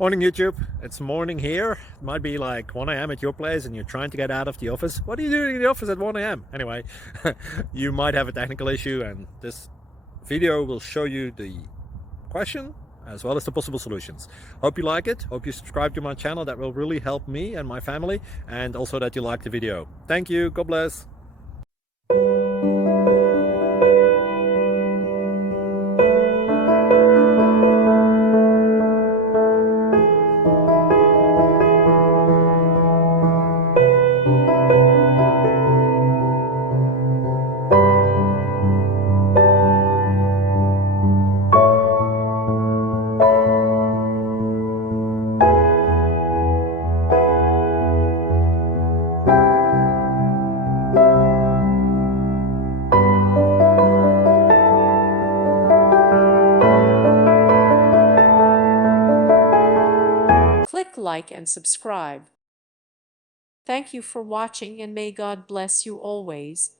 Morning YouTube, it's morning here. It might be like 1 a.m. at your place and you're trying to get out of the office. What are you doing in the office at 1 a.m.? Anyway, you might have a technical issue and this video will show you the question as well as the possible solutions. Hope you like it, hope you subscribe to my channel. That will really help me and my family, and also that you like the video. Thank you, God bless. Click like and subscribe. Thank you for watching, and may God bless you always.